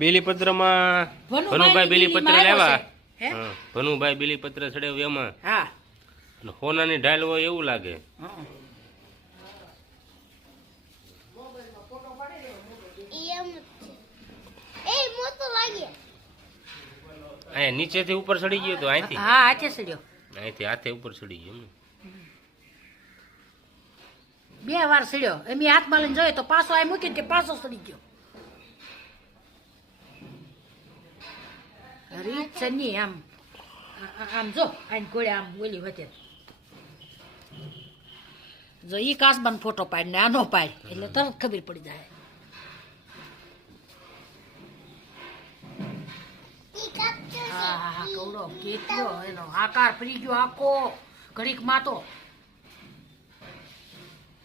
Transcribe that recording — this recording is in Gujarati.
બેલીપત્રમાં ભનુભાઈ બેલીપત્ર લેવા. ભનુભાઈ બેલીપત્ર ચડાવ્યું એમાં. હા. હોનાની ઢાલ હોય એવું લાગે. અહીંયા નીચેથી ઉપર ચડી ગયો તો અહીંથી. હા, હાથે ચડ્યો. અહીંથી હાથે ઉપર ચડી ગયો. 2 વાર ચડ્યો. એમ હાથમાં લઈને જોયો તો પાછો આ મૂકીને પાછો ચડી ગયો. રીત છે નહીં આમ આમ જો આને ઘોડે આમ ઓલી વધે જો ઈ કાસબાનો ફોટો પાડ ને આનો પાડ એટલે તરત ખબર પડી જાય. હા કવડો કેટલો એનો આકાર ફરી ગયો આખો ઘડીક માં તો